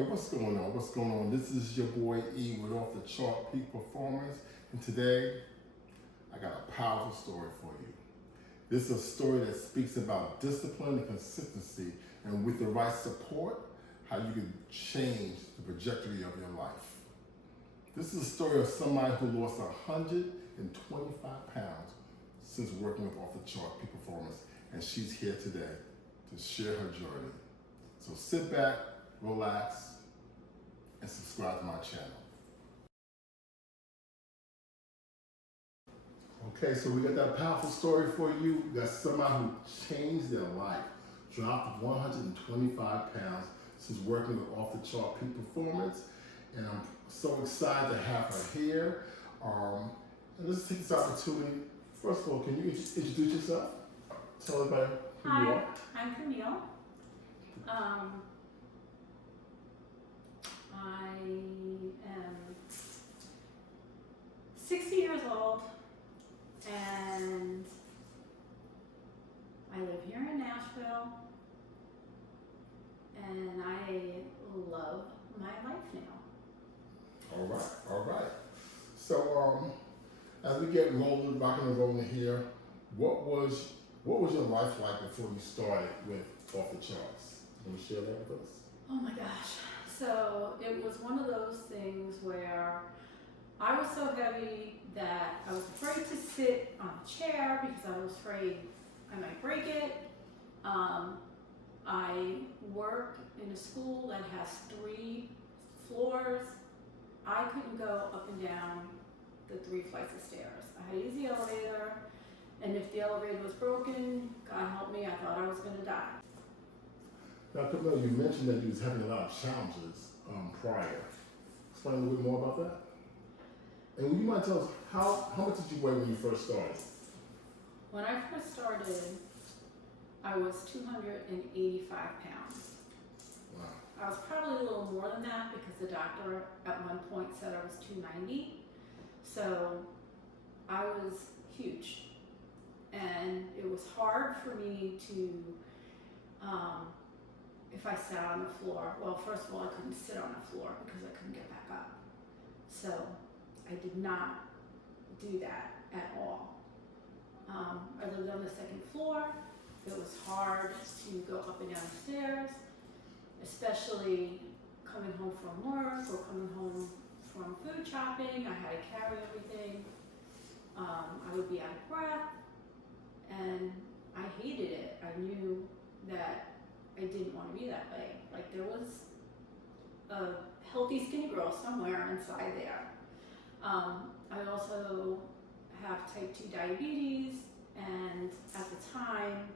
Hey, what's going on? What's going on? This is your boy E with Off the Chart Peak Performance, and today I got a powerful story for you. This is a story that speaks about discipline and consistency, and with the right support, how you can change the trajectory of your life. This is a story of somebody who lost 125 pounds since working with Off the Chart Peak Performance, and she's here today to share her journey. So sit back, relax, and subscribe to my channel. Okay, so we got that powerful story for you. We got somebody who changed their life, dropped 125 pounds since working with Off the Chart Peak Performance, and I'm so excited to have her here. And let's take this opportunity. First of all, can you introduce yourself? Tell everybody who you are. Hi, I'm Camille. I am 60 years old and I live here in Nashville and I love my life now. All right. So as we get rolling, rocking and rolling here, what was your life like before you started with Off the Charts? Can you share that with us? Oh my gosh. So it was one of those things where I was so heavy that I was afraid to sit on a chair because I was afraid I might break it. I work in a school that has 3 floors. I couldn't go up and down the 3 flights of stairs. I had to use the elevator, and if the elevator was broken, God help me, I thought I was gonna die. Now, Camille, you mentioned that you was having a lot of challenges prior. Explain a little bit more about that. And would you mind telling us how much did you weigh when you first started? When I first started, I was 285 pounds. Wow. I was probably a little more than that because the doctor at one point said I was 290. So I was huge. And it was hard for me to, if I sat on the floor, well, first of all, I couldn't sit on the floor because I couldn't get back up. So I did not do that at all. I lived on the 2nd floor. It was hard to go up and down the stairs, especially coming home from work or coming home from food shopping. I had to carry everything. I would be out of breath, and I hated it. I knew that I didn't want to be that way. Like, there was a healthy skinny girl somewhere inside there. I also have type 2 diabetes, and at the time,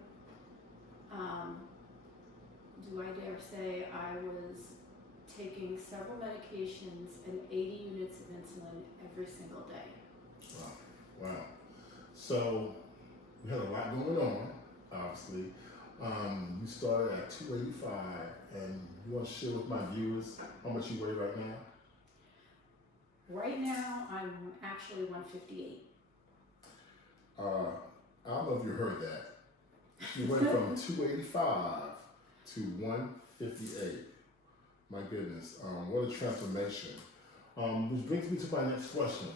do I dare say I was taking several medications and 80 units of insulin every single day. Wow. So you had a lot going on, obviously. You started at 285, and you want to share with my viewers how much you weigh right now? Right now, I'm actually 158. I don't know if you heard that. You went from 285 to 158. My goodness, what a transformation. Which brings me to my next question.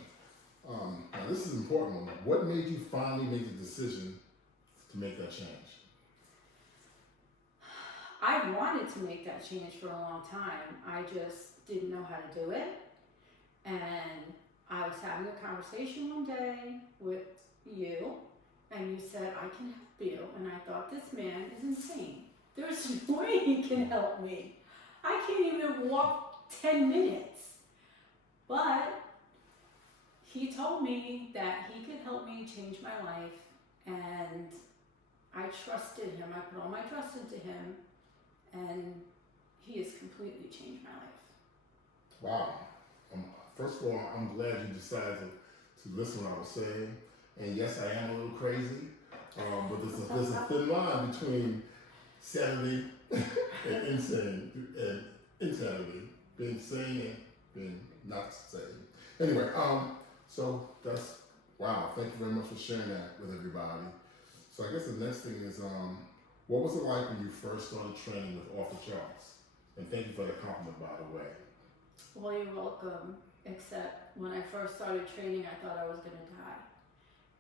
Now this is an important one. What made you finally make the decision to make that change? I wanted to make that change for a long time. I just didn't know how to do it. And I was having a conversation one day with you, and you said, I can help you. And I thought, this man is insane. There's no way he can help me. I can't even walk 10 minutes. But he told me that he could help me change my life, and I trusted him. I put all my trust into him, and he has completely changed my life. Wow. First of all, I'm glad you decided to listen to what I was saying. And yes, I am a little crazy, but there's a thin line between sanity and insanity, being sane and being not sane. Anyway, so that's, wow, thank you very much for sharing that with everybody. So I guess the next thing is, what was it like when you first started training with Off the Charts? And thank you for the compliment, by the way. Well, you're welcome. Except when I first started training, I thought I was gonna die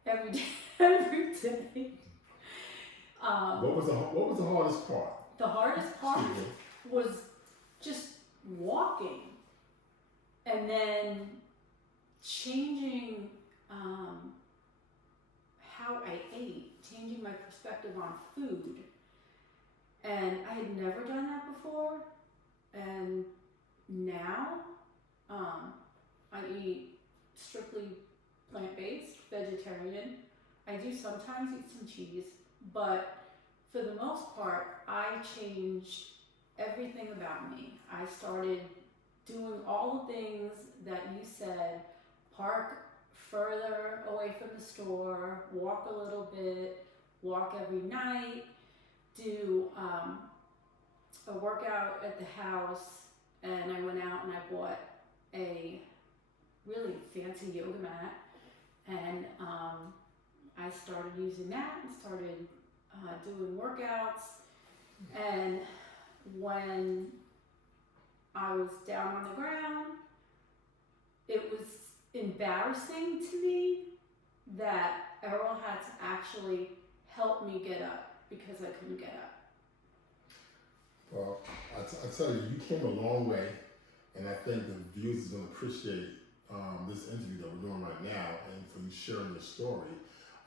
every day. Every day. What was the hardest part? The hardest part Excuse me. was just walking, and then changing how I ate, changing my perspective on food. And I had never done that before, and now I eat strictly plant-based, vegetarian. I do sometimes eat some cheese, but for the most part, I changed everything about me. I started doing all the things that you said: park further away from the store, walk a little bit, walk every night, do a workout at the house, and I went out and I bought a really fancy yoga mat, and I started using that and started doing workouts. And when I was down on the ground, it was embarrassing to me that Errol had to actually help me get up because I couldn't get up. Well, I tell you, you came a long way, and I think the viewers are going to appreciate this interview that we're doing right now, and for you sharing your story.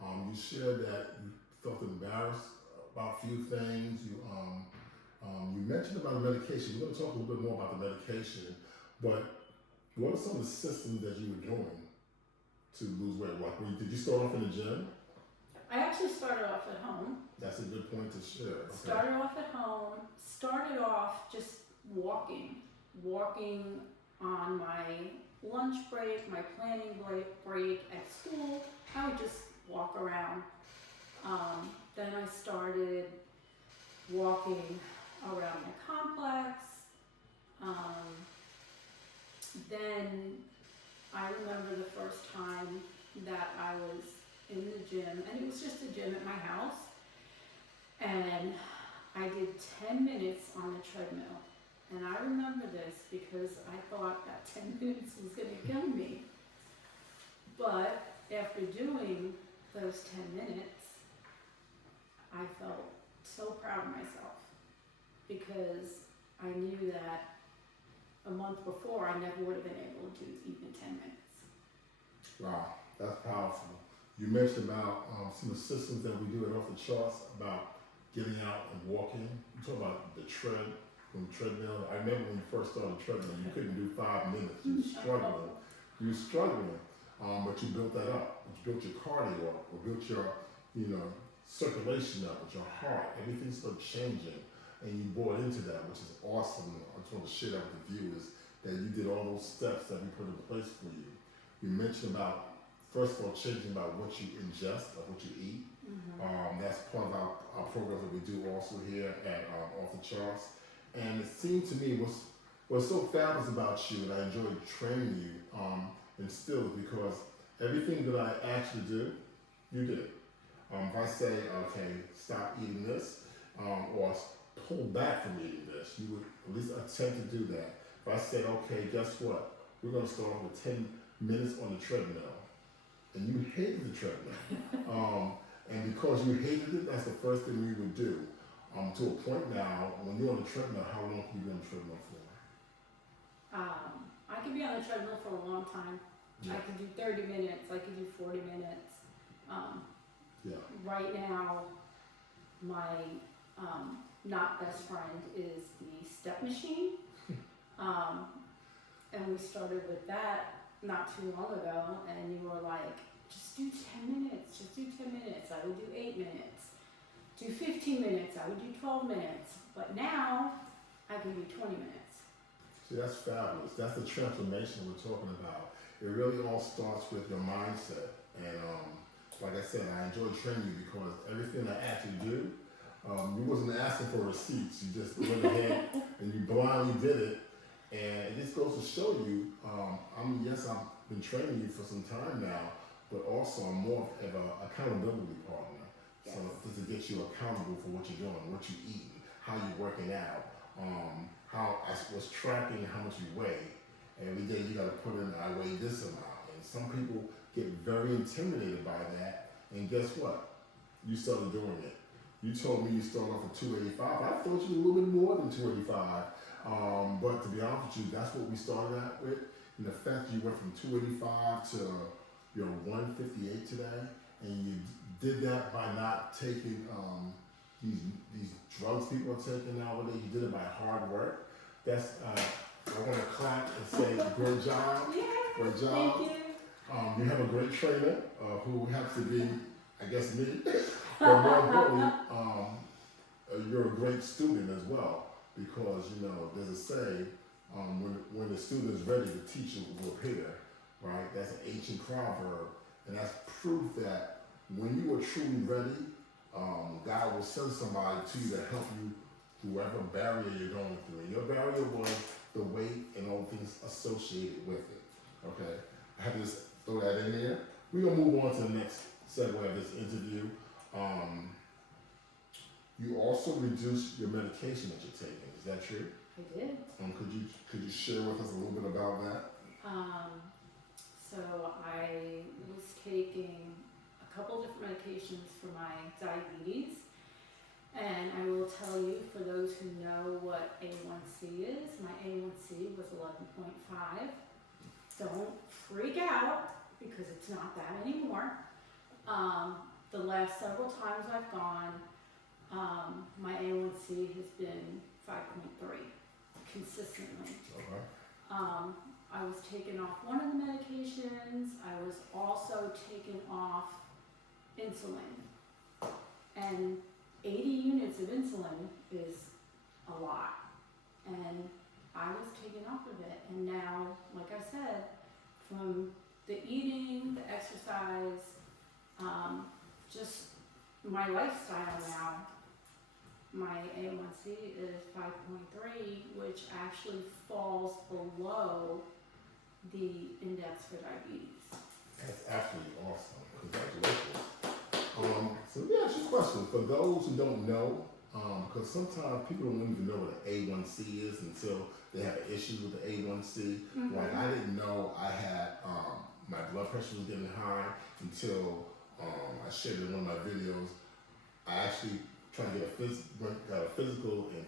You shared that you felt embarrassed about a few things. You mentioned about the medication. We're going to talk a little bit more about the medication, but what are some of the systems that you were doing to lose weight? Like, did you start off in the gym? I actually started off at home. That's a good point to share. Okay. Started off at home, started off just walking on my lunch break, my planning break at school. I would just walk around. Then I started walking around my complex. Then I remember the first time that I was in the gym, and it was just a gym at my house, and I did 10 minutes on the treadmill. And I remember this because I thought that 10 minutes was going to kill me. But after doing those 10 minutes, I felt so proud of myself because I knew that a month before I never would have been able to do even 10 minutes. Wow, that's powerful. You mentioned about some of the systems that we do it off the charts about getting out and walking. You talk about the treadmill. I remember when you first started treadmill, you couldn't do 5 minutes. You were struggling. But you built that up. You built your cardio up, or built your, circulation up with your heart. Everything started changing, and you bought into that, which is awesome. I just want to share that with the viewers that you did all those steps that we put in place for you. You mentioned about, first of all, changing about what you ingest or what you eat. Mm-hmm. That's part of our program that we do also here at Off the Charts. And it seemed to me what's so fabulous about you, and I enjoyed training you, and still, because everything that I actually do, you did. If I say, okay, stop eating this, or pull back from eating this, you would at least attempt to do that. If I said, okay, guess what? We're going to start off with 10 minutes on the treadmill, and you hated the treadmill. And because you hated it, that's the first thing you would do. To a point now, when you're on the treadmill, how long can you be on the treadmill for? I could be on the treadmill for a long time. Yeah. I could do 30 minutes, I could do 40 minutes. Right now, my not best friend is the step machine. And we started with that not too long ago, and you were like, just do 10 minutes, just do 10 minutes. I would do 8 minutes. Do 15 minutes, I would do 12 minutes. But now, I can do 20 minutes. See, that's fabulous. That's the transformation we're talking about. It really all starts with your mindset. And like I said, I enjoy training you because everything I actually do, you wasn't asking for receipts. You just went ahead and you blindly did it. And it just goes to show you, I've been training you for some time now, but also I'm more of an accountability partner. Yes. So just to get you accountable for what you're doing, what you're eating, how you're working out, how I was tracking how much you weigh. Every day you got to put in, I weigh this amount. And some people get very intimidated by that. And guess what? You started doing it. You told me you started off at 285. I thought you were a little bit more than 285. But to be honest with you, that's what we started out with. And the fact that you went from 285 to your 158 today, and you did that by not taking these drugs people are taking nowadays. You did it by hard work. That's I want to clap and say great job. Yeah. Great job. Thank you. You have a great trainer who happens to be, I guess, me. But more importantly, you're a great student as well, because you know there's a saying, when the student is ready, the teacher will appear. Right? That's an ancient proverb, and that's proof that when you are truly ready, God will send somebody to you to help you through whatever barrier you're going through. And your barrier was the weight and all things associated with it. Okay, I have to just throw that in there. We're gonna move on to the next segue of this interview. You also reduced your medication that you're taking. Is that true? I did. Could you share with us a little bit about that? So I was taking a couple different medications for my diabetes, and I will tell you, for those who know what A1C is, my A1C was 11.5. Don't freak out, because it's not that anymore. The last several times I've gone, my A1C has been 5.3 consistently. Okay. I was taken off one of the medications. I was also taken off insulin. And 80 units of insulin is a lot. And I was taken off of it. And now, like I said, from the eating, the exercise, just my lifestyle now, my A1C is 5.3, which actually falls below the index for diabetes. That's absolutely awesome. Congratulations. So let me ask you a question. For those who don't know, because sometimes people don't even know what an A1C is until they have an issue with the A1C. Mm-hmm. Like I didn't know I had, my blood pressure was getting high until I shared it in one of my videos. I actually tried to get a physical, and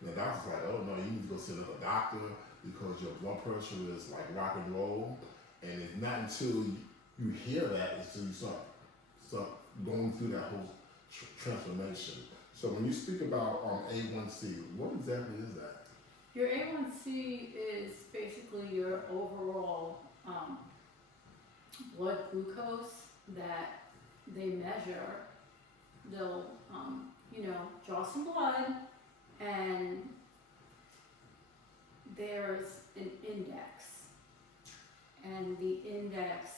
the doctor's like, oh no, you need to go see another doctor because your blood pressure is like rock and roll. And it's not until you hear that until you start going through that whole transformation. So when you speak about A1C, what exactly is that? Your A1C is basically your overall blood glucose that they measure. They'll, draw some blood, and there's an index. And the index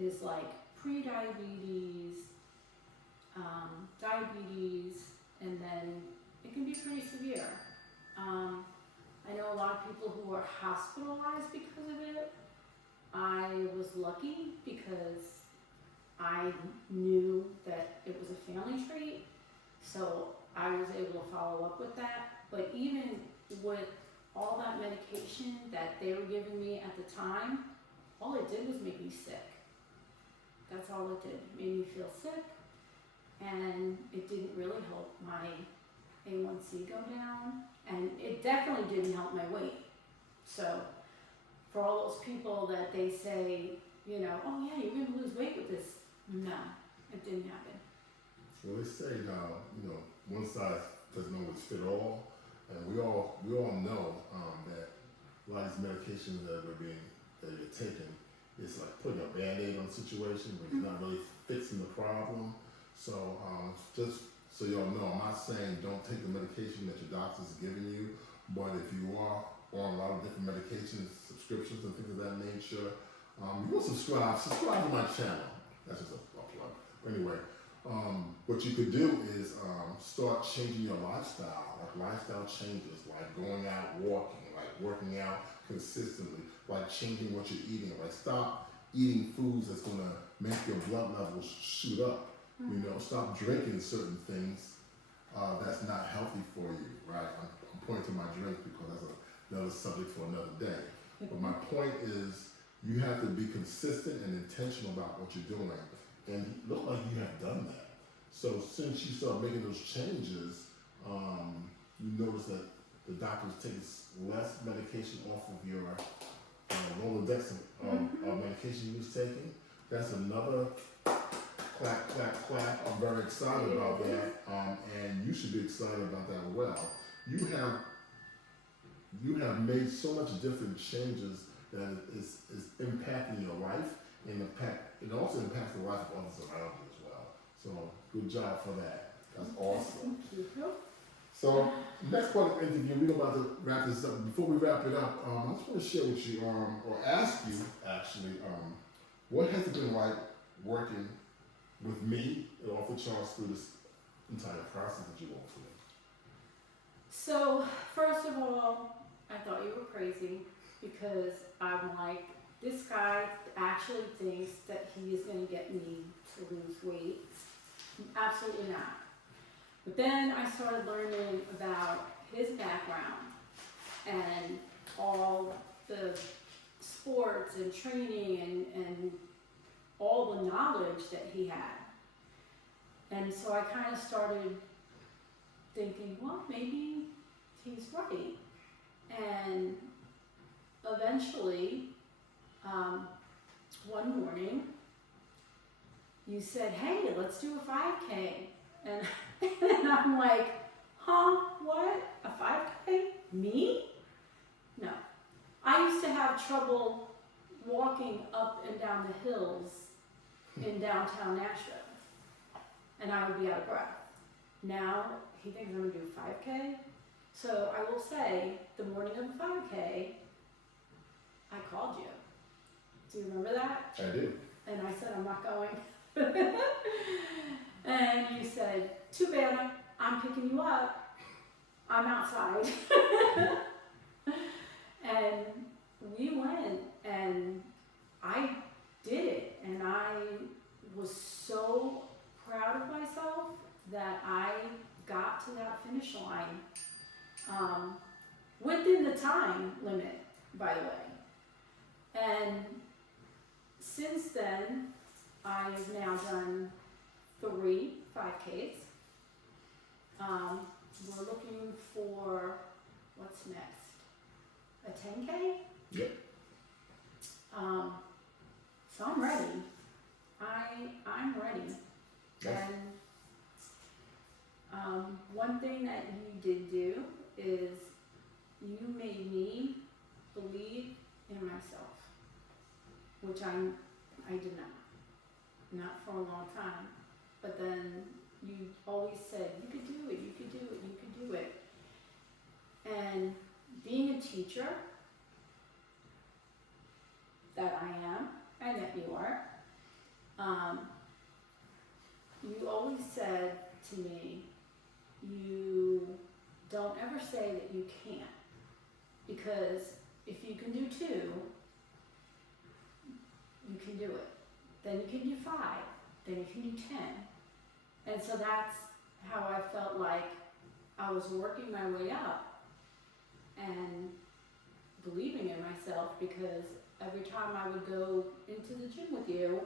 is like pre-diabetes, diabetes, and then it can be pretty severe. I know a lot of people who are hospitalized because of it. I was lucky because I knew that it was a family trait, so I was able to follow up with that. But even with all that medication that they were giving me at the time, all it did was make me sick. That's all it did. It made me feel sick, and it didn't really help my A1C go down, and it definitely didn't help my weight. So for all those people that they say, oh yeah, you're gonna lose weight with this, no, it didn't happen. Well, they say one size doesn't always fit all, and we all know that a lot of these medications that you're taking, it's like putting a Band-Aid on the situation, but it's not really fixing the problem. So just so y'all know, I'm not saying don't take the medication that your doctor's giving you, but if you are on a lot of different medications, subscriptions and things of that nature, you will subscribe to my channel. That's just a plug. Anyway, what you could do is start changing your lifestyle, like lifestyle changes, like going out walking, like working out consistently, like changing what you're eating, like stop eating foods that's gonna make your blood levels shoot up. Stop drinking certain things that's not healthy for you, right? I'm point to my drink because that's another subject for another day. But my point is, you have to be consistent and intentional about what you're doing, and you look like you have done that. So since you start making those changes, you notice that the doctors take less medication off of your Rolodex of medication you was taking. That's another clap, clap, clap. I'm very excited about that, and you should be excited about that as well. You have made so much different changes that is impacting your life, and it also impacts the life of others around you as well. So good job for that. That's awesome. Thank you. So next part of the interview, we're about to wrap this up. Before we wrap it up, I just want to share with you, or ask you actually, what has it been like working with me at Off the Charts through this entire process that you went through? So, first of all, I thought you were crazy because I'm like, this guy actually thinks that he is going to get me to lose weight. Absolutely not. But then I started learning about his background and all the sports and training and all the knowledge that he had. And so I kind of started thinking, well, maybe he's right. And eventually, one morning, you said, hey, let's do a 5K. And I'm like, huh, what? A 5K? Me? No. I used to have trouble walking up and down the hills in downtown Nashville. And I would be out of breath. Now, he thinks I'm gonna do 5K. So I will say, the morning of the 5K, I called you. Do you remember that? I do. And I said, I'm not going. And you said, too bad, I'm picking you up. I'm outside. And we went, and I did it. And I was so proud of myself that I got to that finish line within the time limit, by the way. And since then, I've now done 3 5Ks. We're looking for, what's next? A 10K? Yep. So I'm ready. I'm ready. Yes. And one thing that you did do is you made me believe in myself, which I did not for a long time. But then you always said, you could do it, you could do it, you could do it. And being a teacher, that I am, and that you are, you always said to me, you don't ever say that you can't, because if you can do 2, you can do it. Then you can do 5, then you can do 10. And so that's how I felt like I was working my way up and believing in myself, because every time I would go into the gym with you,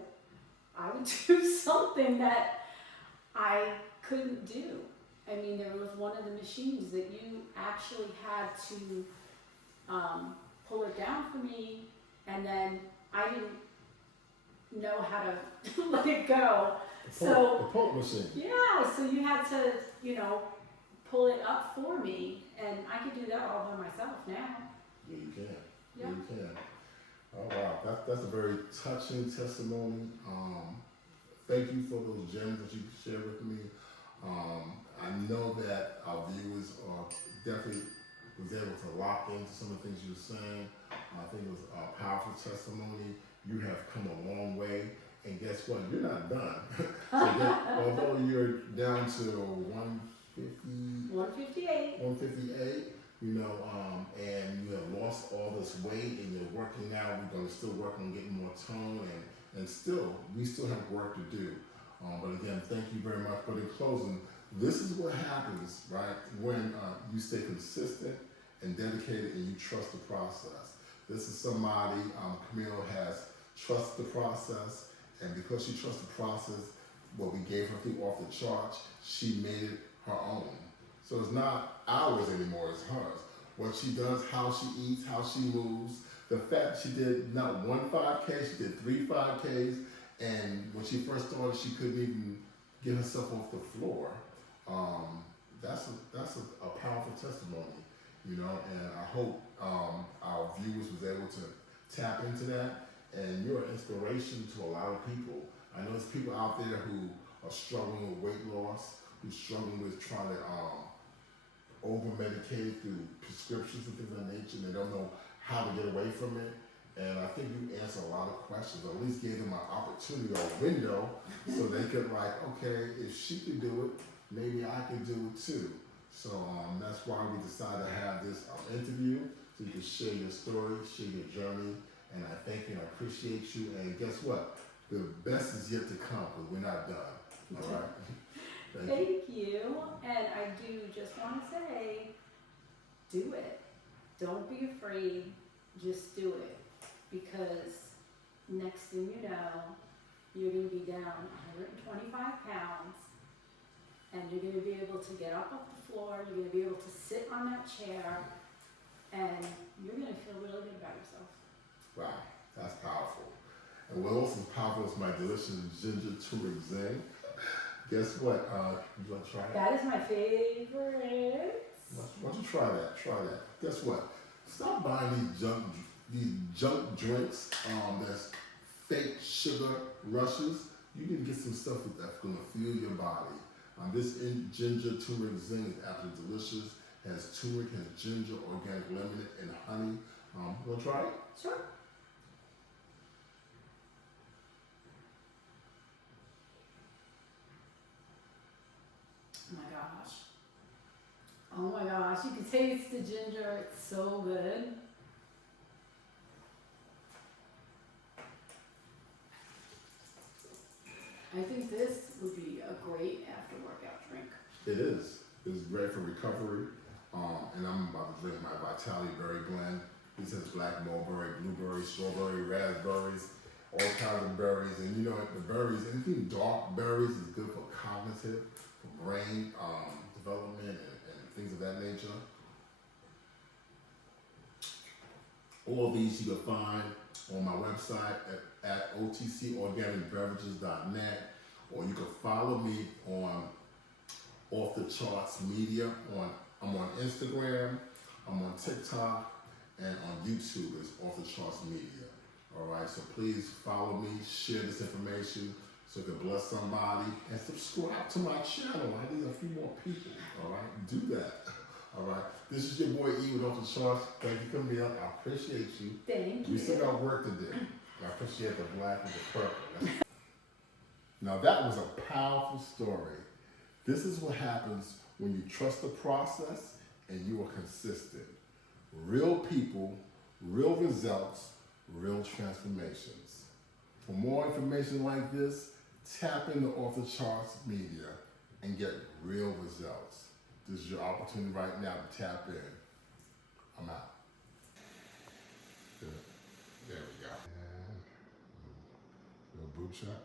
I would do something that I couldn't do. I mean, there was one of the machines that you actually had to pull it down for me, and then I didn't know how to let it go. The pump machine. Yeah, so you had to, pull it up for me, and I could do that all by myself now. Yeah, you can. Yeah. You can. Oh wow, that's a very touching testimony. Thank you for those gems that you shared with me. I know that our viewers are definitely was able to lock into some of the things you were saying. I think it was a powerful testimony. You have come a long way, and guess what? You're not done. Although you're down to 158. 158, and you have lost all this weight, and you're working now. We're going to still work on getting more tone, and we still have work to do. But again, thank you very much. But in closing, This is what happens, right, when you stay consistent and dedicated and you trust the process. This is somebody, Camille has trusted the process, and because she trusts the process, what we gave her through Off the Charts, she made it her own. So it's not ours anymore, it's hers. What she does, how she eats, how she moves, the fact she did not one 5K, she did 3 5Ks, and when she first started, she couldn't even get herself off the floor. That's a powerful testimony, you know, and I hope our viewers was able to tap into that, and you're an inspiration to a lot of people. I know there's people out there who are struggling with weight loss, who's struggling with trying to over-medicate through prescriptions and things of that nature, and they don't know how to get away from it. And I think you answered a lot of questions, or at least gave them an opportunity or a window so they could like, okay, if she could do it, maybe I can do it too. So that's why we decided to have this interview, so you can share your story, share your journey, and I thank you and I appreciate you. And guess what? The best is yet to come, because we're not done. All right? Thank you. And I do just want to say, do it. Don't be afraid. Just do it. Because next thing you know, you're going to be down 125 pounds, and you're going to be able to get up off the floor, you're going to be able to sit on that chair, and you're going to feel really good about yourself. Wow, that's powerful. And what else is powerful is my delicious ginger turmeric zing. Guess what? You want to try it? That is my favorite. Why don't you try that? Try that. Guess what? Stop buying these junk drinks that's fake sugar rushes. You need to get some stuff that's going to fuel your body. This ginger turmeric zing is absolutely delicious. It has turmeric, has ginger, organic lemon, and honey. Want to try it? Sure. Oh my gosh. Oh my gosh, you can taste the ginger, it's so good. I think this would be a great after workout drink. It is. It's great for recovery. And I'm about to drink my Vitality Berry Blend. This has black mulberry, blueberry, strawberry, raspberries, all kinds of berries. And you know, the berries, anything dark berries is good for cognitive, for brain development, and things of that nature. All these you can find on my website at otcorganicbeverages.net, or you can follow me on Off the Charts Media. I'm on Instagram, I'm on TikTok, and on YouTube is Off the Charts Media. All right, so please follow me, share this information so it can bless somebody, and subscribe to my channel. I need a few more people. All right, do that. All right, this is your boy E with Off the Charts. Thank you for coming up. I appreciate you. Thank you. We still got work to do. I appreciate the black and the purple. Now that was a powerful story. This is what happens when you trust the process and you are consistent. Real people, real results, real transformations. For more information like this, tap into Off the Charts Media and get real results. This is your opportunity right now to tap in. I'm out. Good. There we go. And little boob shot.